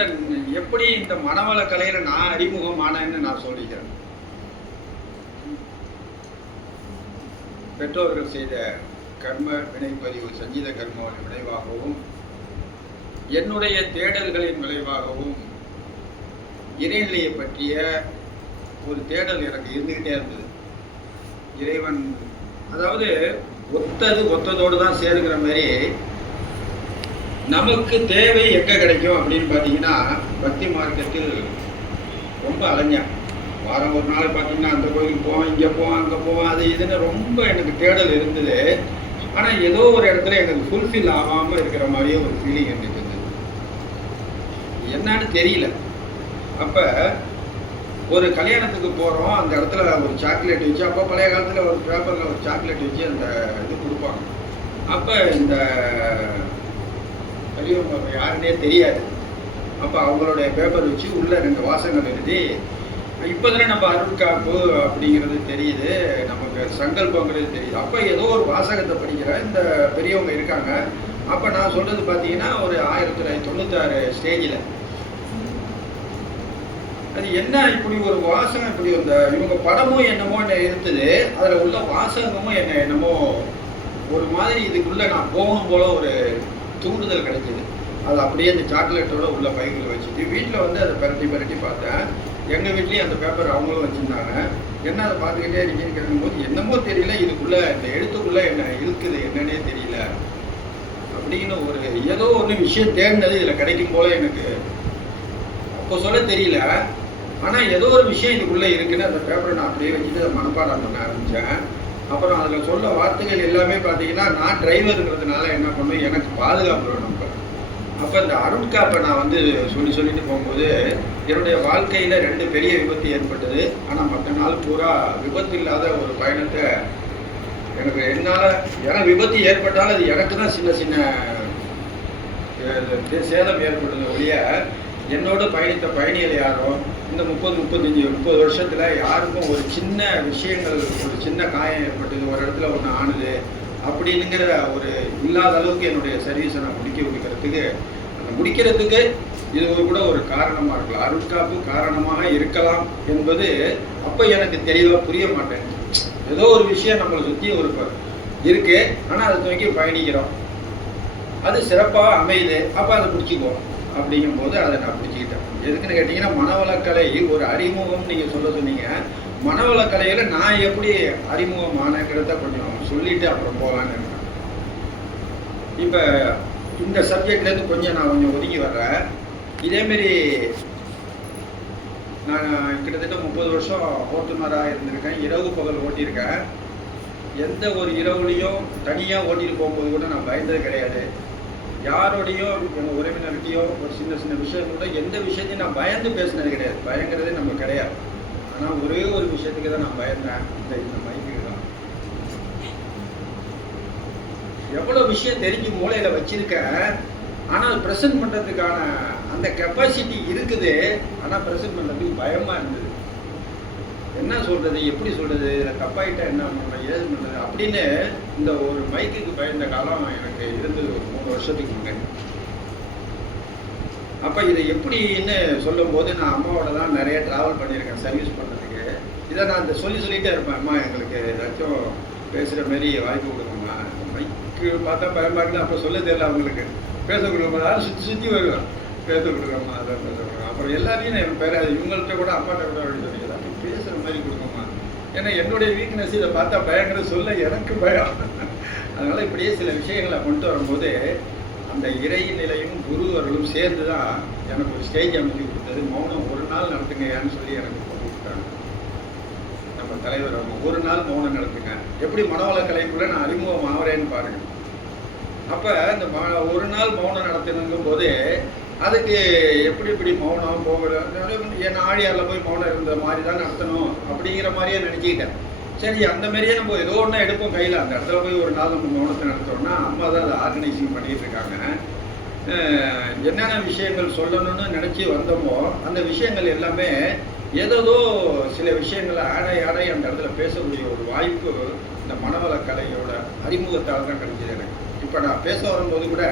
முதல்ல எப்படி இந்த மனவள கலையில நான் அறிமுகமானேன்னு நான் சொல்லிக்கிறேன். பெற்றோர்கள் செய்த கர்ம வினைப்பதிவு சஞ்சீத கர்மாவின் விளைவாகவும் என்னுடைய தேடல்களின் விளைவாகவும் இறைநிலையை பற்றிய ஒரு தேடல் எனக்கு இருந்துக்கிட்டே இருந்தது. இறைவன் அதாவது ஒத்தது ஒத்ததோடு தான் சேருங்கிற மாதிரி நமக்கு தேவை எங்கே கிடைக்கும் அப்படின்னு பார்த்தீங்கன்னா பக்தி மார்க்கத்தில் ரொம்ப அலைஞ்சேன். வாரம் ஒரு நாள் பார்த்தீங்கன்னா அந்த கோயிலுக்கு போவோம் இங்கே போவோம் அங்கே போவோம் அது இதுன்னு ரொம்ப எனக்கு தேடல் இருந்தது. ஆனால் ஏதோ ஒரு இடத்துல எனக்கு ஃபுல்ஃபில் ஆகாமல் இருக்கிற மாதிரியே ஒரு ஃபீலிங் இருந்துட்டு இருந்தது. என்னன்னு தெரியல. அப்போ ஒரு கல்யாணத்துக்கு போகிறோம் அந்த இடத்துல ஒரு சாக்லேட் வச்சு அப்போ பழைய காலத்தில் ஒரு பேப்பரில் ஒரு சாக்லேட் வச்சு அந்த இது கொடுப்பாங்க. அப்போ இந்த பெரியவங்க யாருன்னே தெரியாது. அப்போ அவங்களுடைய பேப்பர் வச்சு உள்ள ரெண்டு வாசகங்கள் எழுதி இப்போ தானே நம்ம அருட்காப்பு அப்படிங்கிறது தெரியுது. நமக்கு சங்கல்பங்கிறது தெரியுது. அப்போ ஏதோ ஒரு வாசகத்தை படிக்கிற இந்த பெரியவங்க இருக்காங்க. அப்போ நான் சொல்றது பார்த்தீங்கன்னா ஒரு ஆயிரத்தி தொள்ளாயிரத்தி தொண்ணூத்தாறு ஸ்டேஜில். அது என்ன இப்படி ஒரு வாசகம் இப்படி இந்த இவங்க படமும் என்னமோ என்ன இருந்தது அதில் உள்ள வாசகமும் என்ன என்னமோ ஒரு மாதிரி இதுக்குள்ள நான் போகணும் போல ஒரு தூண்டுதல் கிடைச்சது அது அப்படியே அந்த சாக்லேட்டோட உள்ள பைக்கில் வச்சுட்டு வீட்டில் வந்து அதை பரட்டி பரட்டி பார்த்தேன். எங்கள் வீட்லேயும் அந்த பேப்பர் அவங்களும் வச்சுருந்தாங்க. என்ன அதை பார்த்துக்கிட்டே இருக்கீங்கன்னு கேட்கும்போது என்னமோ தெரியல இதுக்குள்ளே இந்த எழுத்துக்குள்ளே என்ன இருக்குது என்னன்னே தெரியல. அப்படின்னு ஒரு ஏதோ ஒன்று விஷயம் தேடினது இதில் கிடைக்கும் போல எனக்கு. அப்போ சொல்ல தெரியல. ஆனால் ஏதோ ஒரு விஷயம் இதுக்குள்ளே இருக்குன்னு அந்த பேப்பரை நான் அப்படியே வச்சுட்டு அதை மனப்பாடம் பண்ண ஆரம்பித்தேன் அப்புறம் அதில் சொல்ல வார்த்தைகள் எல்லாமே பார்த்தீங்கன்னா நான் டிரைவருங்கிறதுனால என்ன பண்ணுவேன் எனக்கு பாதுகாப்பு வேணும் அப்போ இந்த அருட்காப்பை நான் வந்து சொல்லி சொல்லிட்டு போகும்போது என்னுடைய வாழ்க்கையில் ரெண்டு பெரிய விபத்து ஏற்பட்டது. ஆனால் மற்ற நாள் பூரா விபத்து இல்லாத ஒரு பயணத்தை எனக்கு என்னால் எனக்கு விபத்து ஏற்பட்டாலும் அது எனக்கு தான் சின்ன சின்ன சேதம் ஏற்படுது ஒழிய என்னோட பயணித்த பயணிகள் யாரும் இந்த முப்பது முப்பத்தஞ்சு முப்பது வருஷத்துல யாருக்கும் ஒரு சின்ன விஷயங்கள் ஒரு சின்ன காயம் ஏற்பட்டது ஒரு இடத்துல ஒன்று ஆணுது அப்படின்னுங்கிற ஒரு இல்லாத அளவுக்கு என்னுடைய சர்வீஸை நான் முடிக்க முடிக்கிறதுக்கு அந்த முடிக்கிறதுக்கு இது ஒரு கூட ஒரு காரணமாக இருக்கலாம். அருட்காப்பு காரணமாக இருக்கலாம் என்பது அப்போ எனக்கு தெளிவாக புரிய மாட்டேங்குது ஏதோ ஒரு விஷயம் நம்மளை சுற்றி ஒரு இருக்குது இருக்கு. ஆனால் அதை துவக்கி பயணிக்கிறோம். அது சிறப்பாக அமையுது. அப்போ அதை பிடிச்சிக்குவோம். அப்படிங்கும்போது அதை நான் பிடிச்சிக்கிட்டேன் எதுக்குன்னு கேட்டிங்கன்னா மனவளக்கலை ஒரு அறிமுகம் நீங்கள் சொல்ல சொன்னீங்க. மனவளக்கலையில் நான் எப்படி அறிமுகம் ஆனேங்கிறத கொஞ்சம் சொல்லிவிட்டு அப்புறம் போகலான்னு இப்போ இந்த சப்ஜெக்ட்லேருந்து கொஞ்சம் நான் கொஞ்சம் ஒதுங்கி வர்றேன். இதேமாரி நான் கிட்டத்தட்ட முப்பது வருஷம் ஓட்டுநராக இருந்திருக்கேன். இரவு பகல் ஓட்டியிருக்கேன். எந்த ஒரு இரவுலையும் தனியாக ஓட்டிட்டு போகும்போது கூட நான் பயந்தது கிடையாது. யாரோடையும் எங்கள் உறவினர்கிட்டையோ ஒரு சின்ன சின்ன விஷயம் கூட எந்த விஷயத்தையும் நான் பயந்து பேசினது கிடையாது. பயங்கிறதே நம்ம கிடையாது. ஆனால் ஒரே ஒரு விஷயத்துக்கு தான் நான் பயந்தேன். இந்த இந்த தான். எவ்வளோ விஷயம் தெரிஞ்சு மூளையில் வச்சிருக்கேன். ஆனால் ப்ரெசென்ட் பண்ணுறதுக்கான அந்த கெப்பாசிட்டி இருக்குது. ஆனால் ப்ரெசென்ட் பண்ணுறதுக்கு பயமாக இருந்தது. என்ன சொல்கிறது எப்படி சொல்கிறது இதில் தப்பாயிட்டா என்ன பண்ணணும் ஏது பண்ணுறது அப்படின்னு இந்த ஒரு மைக்குக்கு பயந்த காலம் எனக்கு இருந்தது ஒரு மூணு வருஷத்துக்கு முன்னாடி. அப்போ இதை எப்படின்னு சொல்லும்போது நான் அம்மாவோட தான் நிறைய ட்ராவல் பண்ணியிருக்கேன் சர்வீஸ் பண்ணுறதுக்கு இதை நான் இந்த சொல்லி சொல்லிகிட்டே இருப்பேன். அம்மா எங்களுக்கு ஏதாச்சும் பேசுகிற மாரி வாய்ப்பு கொடுங்கம்மா. மைக்கு பார்த்தா பயமாக இருக்குது அப்போ சொல்ல தெரியல அவங்களுக்கு. பேச கொடுக்கமா சுற்றி சுற்றி வருவேன் பேச அதான் அதை அப்புறம் எல்லாரையும் நான் பேர இவங்கள்ட்ட கூட அப்பாட்ட கூட அப்படி சொல்லி ஏதாவது பேசுகிற மாதிரி கொடுக்கம்மா ஏன்னா என்னுடைய வீக்னஸ் இதை பார்த்தா பயங்கர சொல்ல எனக்கு பயம். அதனால் இப்படியே சில விஷயங்களை கொண்டு வரும்போது அந்த இறை நிலையும் குருவர்களும் சேர்ந்து தான் எனக்கு ஒரு ஸ்டேஜ் அமைச்சு கொடுத்தது. மௌனம் ஒரு நாள் நடத்துங்கன்னு சொல்லி எனக்கு கொடுத்தாங்க. நம்ம தலைவர் அவங்க ஒரு நாள் மௌனம் நடத்துங்க. எப்படி மனவள கலைக்குள்ளே நான் அறிமுகம் ஆகிறேன்னு பாருங்கள் அப்போ இந்த ம- ஒரு நாள் மௌனம் நடத்தினுங்கும் போது அதுக்கு எப்படி இப்படி மௌனம் போகணும் என் ஆழியாரில் போய் மௌனம் இருந்த மாதிரி தான் நடத்தணும் அப்படிங்கிற மாதிரியே நினச்சிக்கிட்டேன். சரி அந்த மாதிரியே நம்ம ஏதோ ஒன்றா எடுப்போம் கையில். அந்த இடத்துல போய் ஒரு நாள் நம்ம மௌனத்தை நடத்துறோம்னா அம்மா தான் அதை ஆர்கனைசிங் பண்ணிட்டு இருக்காங்க. என்னென்ன விஷயங்கள் சொல்லணும்னு நினச்சி வந்தோமோ அந்த விஷயங்கள் எல்லாமே ஏதோ சில விஷயங்களை ஆடை ஆடை அந்த இடத்துல பேசக்கூடிய ஒரு வாய்ப்பு இந்த மனவள கலையோட அறிமுகத்தால் தான் கிடைச்சது எனக்கு. இப்போ நான் பேச வரும்போது கூட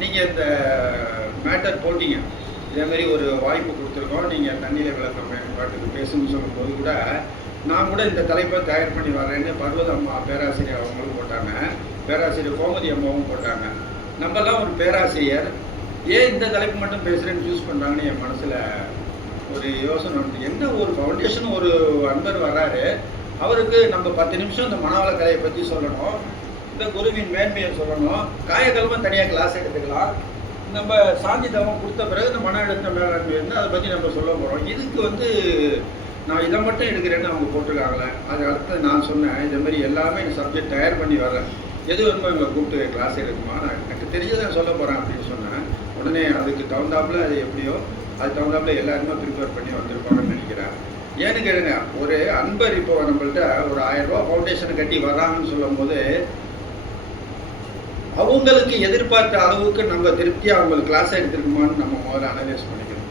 நீங்கள் இந்த மேட்டர் போட்டீங்க. இதே மாதிரி ஒரு வாய்ப்பு கொடுத்துருக்கோம். நீங்கள் தண்ணியில் விளக்கம் பயன்பாட்டுக்கு பேசுன்னு சொல்லும்போது கூட நான் கூட இந்த தலைப்பை தயார் பண்ணி வரேன்னு பர்வத அம்மா பேராசிரியர் அவங்களும் போட்டாங்க. பேராசிரியர் கோமதி அம்மாவும் போட்டாங்க. நம்மலாம் ஒரு பேராசிரியர். ஏன் இந்த தலைப்பு மட்டும் பேசுகிறேன்னு சூஸ் பண்ணுறாங்கன்னு என் மனசில் ஒரு யோசனை வந்து என்ன ஒரு ஃபவுண்டேஷன் ஒரு அன்பர் வர்றாரு. அவருக்கு நம்ம பத்து நிமிஷம் இந்த மனவள கலையை பற்றி சொல்லணும். இந்த குருவின் மேன்மையை சொல்லணும். காயக்கல்வம் தனியாக கிளாஸ் எடுத்துக்கலாம். நம்ம சாந்தி தவம் கொடுத்த பிறகு இந்த மன அழுத்த மேலாண்மை வந்து அதை பற்றி நம்ம சொல்ல போகிறோம் இதுக்கு வந்து நான் இதை மட்டும் எடுக்கிறேன்னு அவங்க போட்டிருக்காங்களே. அது அடுத்து நான் சொன்னேன் இந்த மாதிரி எல்லாமே இந்த சப்ஜெக்ட் தயார் பண்ணி வரேன் எது வேணுமோ எங்களை கூப்பிட்டு கிளாஸ் எடுக்குமா? நான் எனக்கு தெரிஞ்சதை சொல்ல போகிறேன் அப்படின்னு சொன்னேன். உடனே அதுக்கு தகுந்தாப்பில் அது எப்படியோ அது தகுந்தாப்பில் எல்லாருமே ப்ரிப்பேர் பண்ணி வந்திருப்பாங்கன்னு நினைக்கிறேன். ஏன்னு கேளுங்க ஒரு அன்பர் இப்போ நம்மள்ட்ட ஒரு ஆயிரம் ரூபா ஃபவுண்டேஷன் கட்டி வர்றாங்கன்னு சொல்லும்போது அவங்களுக்கு எதிர்பார்த்த அளவுக்கு நம்ம திருப்தியாக அவங்களுக்கு கிளாஸ் எடுத்துருக்குமான்னு நம்ம முதல்ல அனலைஸ் பண்ணிக்கணும்.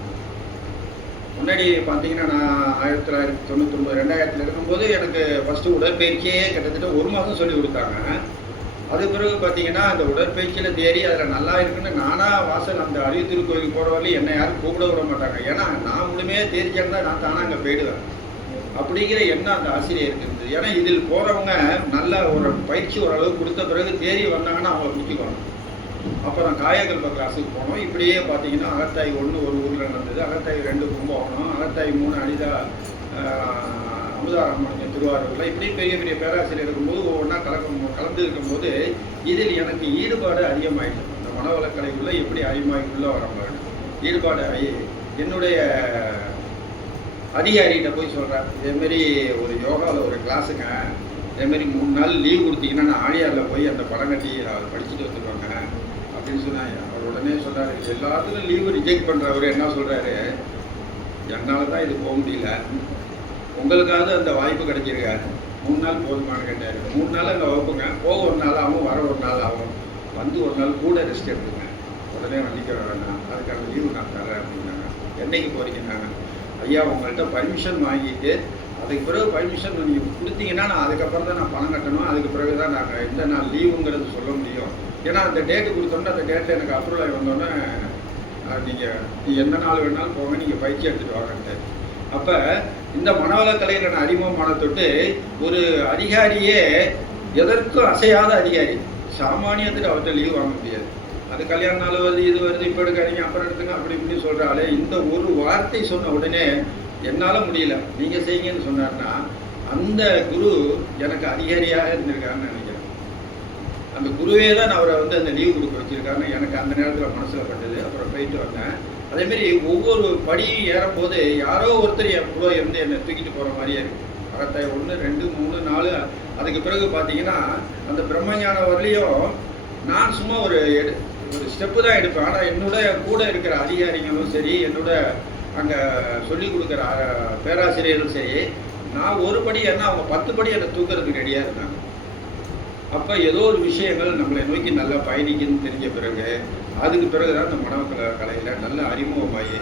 முன்னாடி பார்த்தீங்கன்னா நான் ஆயிரத்தி தொள்ளாயிரத்தி தொண்ணூத்தொம்பது ரெண்டாயிரத்தில் இருக்கும்போது எனக்கு ஃபஸ்ட்டு உடற்பயிற்சியே கிட்டத்தட்ட ஒரு மாதம் சொல்லி கொடுத்தாங்க. அது பிறகு பார்த்தீங்கன்னா அந்த உடற்பயிற்சியில் தேறி அதில் நல்லா இருக்குன்னு நானாக வாசல் அந்த அழிவுத்திரு கோயிலுக்கு போகிற வரலையும் என்னை யாரும் கூப்பிட விட மாட்டாங்க. ஏன்னா நான் முழுமையாக தேர்ச்சியாக நான் தானே அங்கே போயிடுவேன். அப்படிங்கிற எண்ணம் அந்த ஆசிரியருக்கு இருந்தது. ஏன்னா இதில் போகிறவங்க நல்ல ஒரு பயிற்சி ஓரளவு கொடுத்த பிறகு தேறி வந்தாங்கன்னா அவங்கள பிடிச்சிக்கணும் அப்புறம் காயகல்ப கிளாஸுக்கு போனோம். இப்படியே பார்த்தீங்கன்னா அகத்தாய் ஒன்று ஒரு ஊரில் நடந்தது. அகத்தாய் ரெண்டு கும்பகோணம் அகத்தாய் மூணு அனிதா ஆஹ், திருவாரூரில். இப்படி பெரிய பெரிய பேராசிரியர் இருக்கும்போது ஒவ்வொன்றா கலக்கும் கலந்து இருக்கும்போது இதில் எனக்கு ஈடுபாடு அதிகமாயிடுச்சு இந்த மனவளக்கலைக்குள்ளே எப்படி அதிகமாகிக்குள்ளே வர ஈடுபாடு என்னுடைய அதிகாரிகிட்ட போய் சொல்கிறேன் இதேமாரி ஒரு யோகாவில் ஒரு கிளாஸுங்க இதேமாரி மூணு நாள் லீவ் கொடுத்தீங்கன்னா நான் ஆழியாரில் போய் அந்த படம் கட்டி அதை படிச்சுட்டு வந்துடுவாங்க அப்படின்னு சொன்னாங்க அவர் உடனே சொல்கிறாரு எல்லாத்துக்கும் லீவு ரிஜெக்ட் பண்ணுறவர் என்ன சொல்கிறாரு என்னால் தான் இது போக முடியல. உங்களுக்காவது அந்த வாய்ப்பு கிடைச்சிருக்க மூணு நாள் போதுமானு கேட்டார். மூணு நாள் அங்கே வகுப்புங்க. போக ஒரு நாள் ஆகும் வர ஒரு நாள் ஆகும். வந்து ஒரு நாள் கூட ரெஸ்ட் எடுத்துங்க. உடனே வண்டிக்க வேணாம். அதுக்கான லீவு நான் தரேன் அப்படின்னாங்க. என்னைக்கு போறீங்கன்னாங்க ஐயா உங்கள்கிட்ட பர்மிஷன் வாங்கிட்டு அதுக்கு பிறகு பர்மிஷன் நீங்கள் கொடுத்தீங்கன்னா நான் அதுக்கப்புறம் தான் நான் பணம் கட்டணும். அதுக்கு பிறகு தான் நாங்கள் எந்த நாள் லீவுங்கிறது சொல்ல முடியும். ஏன்னா அந்த டேட்டு கொடுத்தோம்னா அந்த டேட்டில் எனக்கு அப்ரூவல் ஆகி வந்தோடனே நீங்கள் நீ எந்த நாள் வேணாலும் போங்க நீங்கள் பயிற்சி எடுத்துகிட்டு வாங்கன்ட்டு. அப்போ இந்த மனவள கலையில் நான் அறிமுகமான தொட்டு ஒரு அதிகாரியே எதற்கும் அசையாத அதிகாரி. சாமானியத்துக்கு அவர்கிட்ட லீவ் வாங்க முடியாது. அது கல்யாண நாள் வருது இது வருது இப்போ எடுக்காதீங்க அப்புறம் எடுத்துங்க அப்படி இப்படி சொல்கிறாலே இந்த ஒரு வார்த்தை சொன்ன உடனே என்னால் முடியல. நீங்கள் செய்யுங்கன்னு சொன்னார்னா அந்த குரு எனக்கு அதிகாரியாக இருந்திருக்காருன்னு நினைக்கிறேன். அந்த குருவே தான் அவரை வந்து அந்த லீவு கொடுக்க வச்சிருக்காருன்னு எனக்கு அந்த நேரத்தில் மனசில் பட்டது. அப்புறம் போயிட்டு வந்தேன். அதேமாரி ஒவ்வொரு படியும் ஏறும்போது யாரோ ஒருத்தர் என் கூட இருந்து என்னை தூக்கிட்டு போகிற மாதிரியே இருக்கும் அறத்தை ஒன்று ரெண்டு மூணு நாலு. அதுக்கு பிறகு பார்த்தீங்கன்னா அந்த பிரம்மஞான வரலையும் நான் சும்மா ஒரு எடு ஒரு ஸ்டெப்பு தான் எடுப்பேன். ஆனால் என்னோட கூட இருக்கிற அதிகாரிகளும் சரி என்னோட அங்கே சொல்லிக் கொடுக்குற பேராசிரியரும் சரி நான் ஒரு படி என்ன அவங்க பத்து படி என்னை தூக்கிறதுக்கு ரெடியாக இருந்தாங்க அப்போ ஏதோ ஒரு விஷயங்கள் நம்மளை நோக்கி நல்லா பயணிக்குன்னு தெரிஞ்ச பிறகு அதுக்கு பிறகு தான் இந்த மனவக்கலை கலையில் நல்ல அறிமுகமாகி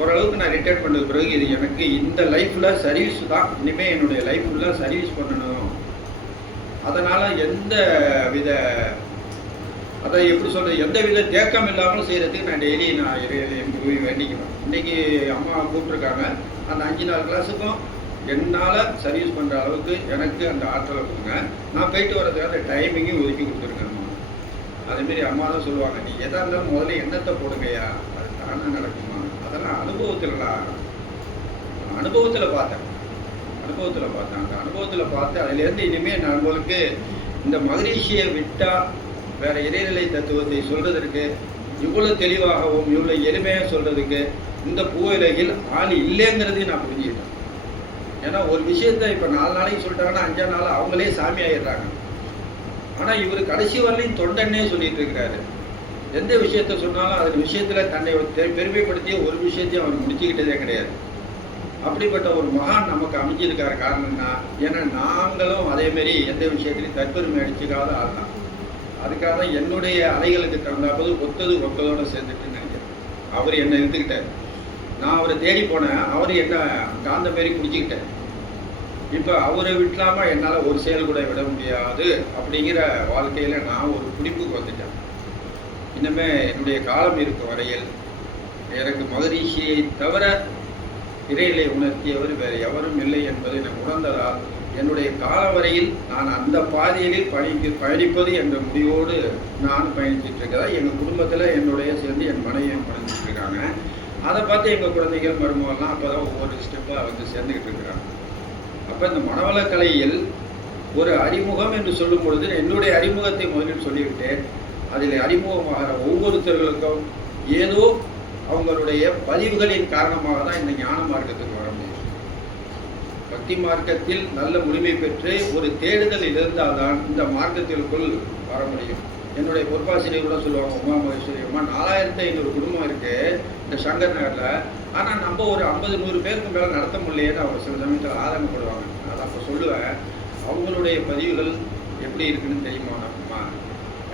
ஓரளவுக்கு நான் ரிட்டையர் பண்ணது பிறகு இது எனக்கு இந்த லைஃப்பில் சர்வீஸ் தான். இனிமேல் என்னுடைய லைஃப் ஃபுல்லாக சர்வீஸ் பண்ணணும். அதனால் எந்த வித அதை எப்படி சொல்கிறது எந்த வித தேக்கம் இல்லாமல் செய்கிறதுக்கு நான் டெய்லி நான் இறையில என் வேண்டிக்கணும் இன்றைக்கி அம்மா கூப்பிட்ருக்காங்க அந்த அஞ்சு நாள் கிளாஸுக்கும் என்னால் சர்வீஸ் பண்ணுற அளவுக்கு எனக்கு அந்த ஆற்றலை கொடுங்க. நான் போயிட்டு வரதுக்கு அந்த ஒதுக்கி கொடுத்துருக்கேன் அம்மா. அதேமாரி அம்மா தான் சொல்லுவாங்க நீ எதாக இருந்தாலும் முதல்ல எண்ணத்தை போடுங்கய்யா. அது தானே நடக்குமா? அதெல்லாம் அனுபவத்திலலாம் அனுபவத்தில் பார்த்தேன். அனுபவத்தில் பார்த்தேன். அந்த அனுபவத்தில் பார்த்து அதுலேருந்து இனிமேல் நம்மளுக்கு இந்த மகரிஷியை விட்டால் வேற இறைநிலை தத்துவத்தை சொல்றதற்கு இவ்வளோ தெளிவாகவும் இவ்வளோ எளிமையாக சொல்றதுக்கு இந்த பூவிலையில் ஆள் இல்லைங்கிறதையும் நான் புரிஞ்சுக்கிட்டேன். ஏன்னா ஒரு விஷயத்த இப்போ நாலு நாளைக்கு சொல்லிட்டாங்கன்னா அஞ்சா நாள் அவங்களே சாமி ஆயிடுறாங்க. ஆனால் இவர் கடைசி வரலையும் தொண்டன்னே சொல்லிட்டு இருக்கிறாரு. எந்த விஷயத்த சொன்னாலும் அந்த விஷயத்தில் தன்னை தெ- பெருமைப்படுத்திய ஒரு விஷயத்தையும் அவர் முடிச்சுக்கிட்டதே கிடையாது. அப்படிப்பட்ட ஒரு மகான் நமக்கு அமைஞ்சிருக்காரு காரணம்னா ஏன்னா நாங்களும் அதேமாரி எந்த விஷயத்திலையும் தற்பெருமை அடிச்சுக்காத ஆள் தான் அதுக்காக தான் என்னுடைய அலைகளுக்கு தகுந்தாப்போது ஒத்தது ஒத்ததோடு சேர்ந்துட்டுன்னு நினைக்கிறேன். அவர் என்னை எடுத்துக்கிட்டார் நான் அவரை தேடி போனேன். அவர் என்ன காந்த மாரி குடிச்சுக்கிட்டார் இப்போ அவரை விட்டலாமல் என்னால் ஒரு செயல் கூட விட முடியாது அப்படிங்கிற வாழ்க்கையில் நான் ஒரு பிடிப்புக்கு வந்துட்டேன். இன்னுமே என்னுடைய காலம் இருக்கும் வரையில் எனக்கு மகரிஷியை தவிர இறையிலை உணர்த்தியவர் வேறு எவரும் இல்லை என்பதை நான் உணர்ந்ததால் என்னுடைய காலவரையில் நான் அந்த பாதையில் பயணிக்க பயணிப்பது என்ற முடிவோடு நான் பயணிச்சுட்டு இருக்கிறேன். எங்கள் குடும்பத்தில் என்னுடைய சேர்ந்து என் மனைவியும் பயணிச்சுட்டு இருக்காங்க. அதை பார்த்து எங்கள் குழந்தைகள் மருமகள்லாம் அப்போ தான் ஒவ்வொரு ஸ்டெப்பாக வந்து சேர்ந்துக்கிட்டு இருக்கிறாங்க. அப்போ இந்த மனவளக்கலையில் ஒரு அறிமுகம் என்று சொல்லும் பொழுது என்னுடைய அறிமுகத்தை முதலில் சொல்லிவிட்டேன். அதில் அறிமுகமாகிற ஒவ்வொருத்தர்களுக்கும் ஏதோ அவங்களுடைய பதிவுகளின் காரணமாக தான் இந்த ஞான மார்க்கத்துக்கு பக்தி மார்க்கத்தில் நல்ல உரிமை பெற்று ஒரு தேடுதல் இருந்தால்தான் இந்த மார்க்கத்திற்குள் வர முடியும். என்னுடைய பொற்பாசிரியர் கூட சொல்லுவாங்க உமா மகேஸ்வரி அம்மா நாலாயிரத்தி ஐநூறு குடும்பம் இருக்கு இந்த சங்கர் நகரில். ஆனால் நம்ம ஒரு ஐம்பது நூறு பேருக்கு மேலே நடத்த முடியலையேன்னு அவங்க சில சமயத்தில் ஆதங்கப்படுவாங்க அதை அப்போ சொல்லுவேன் அவங்களுடைய பதிவுகள் எப்படி இருக்குன்னு தெரியுமா அம்மா?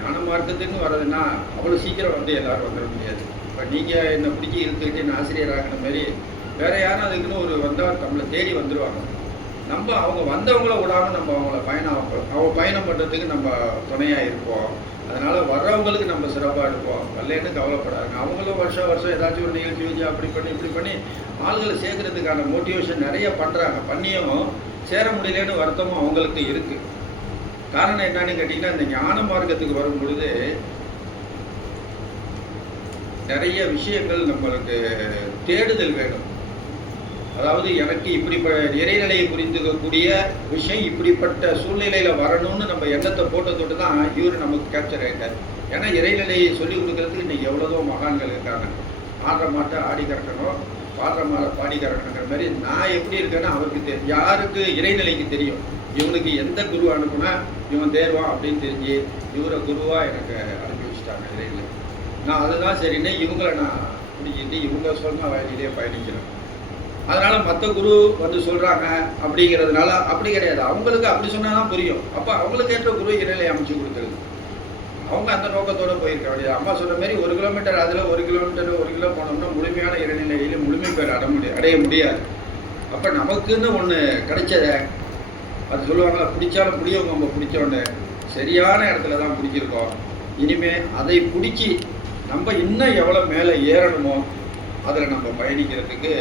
ஞான மார்க்கத்துக்கு வர்றதுன்னா அவ்வளோ சீக்கிரம் வந்து எல்லாரும் வந்துட முடியாது. இப்போ நீங்கள் என்னை பிடிச்சி இழுத்துக்கிட்டு என்ன ஆசிரியர் ஆகின மாதிரி வேற யாரும் அதுக்குன்னு ஒரு வந்தால் நம்மளை தேடி வந்துடுவாங்க நம்ம அவங்க வந்தவங்கள விடாமல் நம்ம அவங்கள பயணம் அவங்க பயணம் பண்ணுறதுக்கு நம்ம துணையாக இருப்போம். அதனால வர்றவங்களுக்கு நம்ம சிறப்பாக இருப்போம். வரலன்னு கவலைப்படாதுங்க. அவங்களும் வருஷம் வருஷம் ஏதாச்சும் ஒரு நிகழ்ச்சி வச்சு அப்படி பண்ணி இப்படி பண்ணி ஆளுகளை சேர்க்கறதுக்கான மோட்டிவேஷன் நிறைய பண்ணுறாங்க பண்ணியும் சேர முடியலன்னு வருத்தமும் அவங்களுக்கு இருக்கு. காரணம் என்னன்னு கேட்டிங்கன்னா இந்த ஞான மார்க்கத்துக்கு வரும் பொழுது நிறைய விஷயங்கள் நம்மளுக்கு தேடுதல் வேணும். அதாவது எனக்கு இப்படிப்பட்ட இறைநிலையை புரிந்துக்கக்கூடிய விஷயம் இப்படிப்பட்ட சூழ்நிலையில் வரணும்னு நம்ம எண்ணத்தை போட்ட தொட்டு தான் இவர் நமக்கு கேப்சர் ஆகிட்டார் ஏன்னா இறைநிலையை சொல்லி கொடுக்கறதுக்கு இன்னைக்கு எவ்வளவோ மகான்கள் இருக்காங்க. ஆடுற மாட்டை ஆடி கறக்கணும் பாடுற மாலை பாடி கறக்கணுங்கிற மாதிரி நான் எப்படி இருக்கேன்னு அவருக்கு தெரியும் யாருக்கு இறைநிலைக்கு தெரியும்? இவனுக்கு எந்த குரு அனுப்புனா இவன் தேர்வான் அப்படின்னு தெரிஞ்சு இவரை குருவாக எனக்கு அனுப்பி வச்சுட்டாங்க இறைநிலை. நான் அதுதான் சரின்னு இவங்களை நான் பிடிச்சிட்டு இவங்க சொன்ன வழியிலே பயணிக்கிறேன். அதனால மற்ற குரு வந்து சொல்றாங்க அப்படிங்கிறதுனால அப்படி கிடையாது. அவங்களுக்கு அப்படி சொன்னா தான் புரியும். அப்போ அவங்களுக்கு ஏற்ற குரு இறைநிலை அமைச்சு கொடுத்துருது. அவங்க அந்த நோக்கத்தோட போயிருக்க வேண்டியது அம்மா சொன்ன மாதிரி ஒரு கிலோமீட்டர் அதில் ஒரு கிலோமீட்டர் ஒரு கிலோ போனோம்னா முழுமையான இறைநிலையில முழுமை பெற அடைய முடியும் அடைய முடியாது. அப்போ நமக்குன்னு ஒன்று கிடைச்சத அது சொல்லுவாங்களா பிடிச்சாலும் பிடியவங்க நம்ம பிடிச்சோன்னு சரியான இடத்துல தான் பிடிச்சிருக்கோம். இனிமே அதை பிடிச்சி நம்ம இன்னும் எவ்வளோ மேலே ஏறணுமோ அதில் நம்ம பயணிக்கிறதுக்கு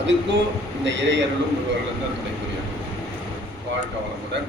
அதுக்கும் இந்த இறையர்களும் முருகர்களும் தான் துணை புரியும் வாழ்க்கை வளமுடன்.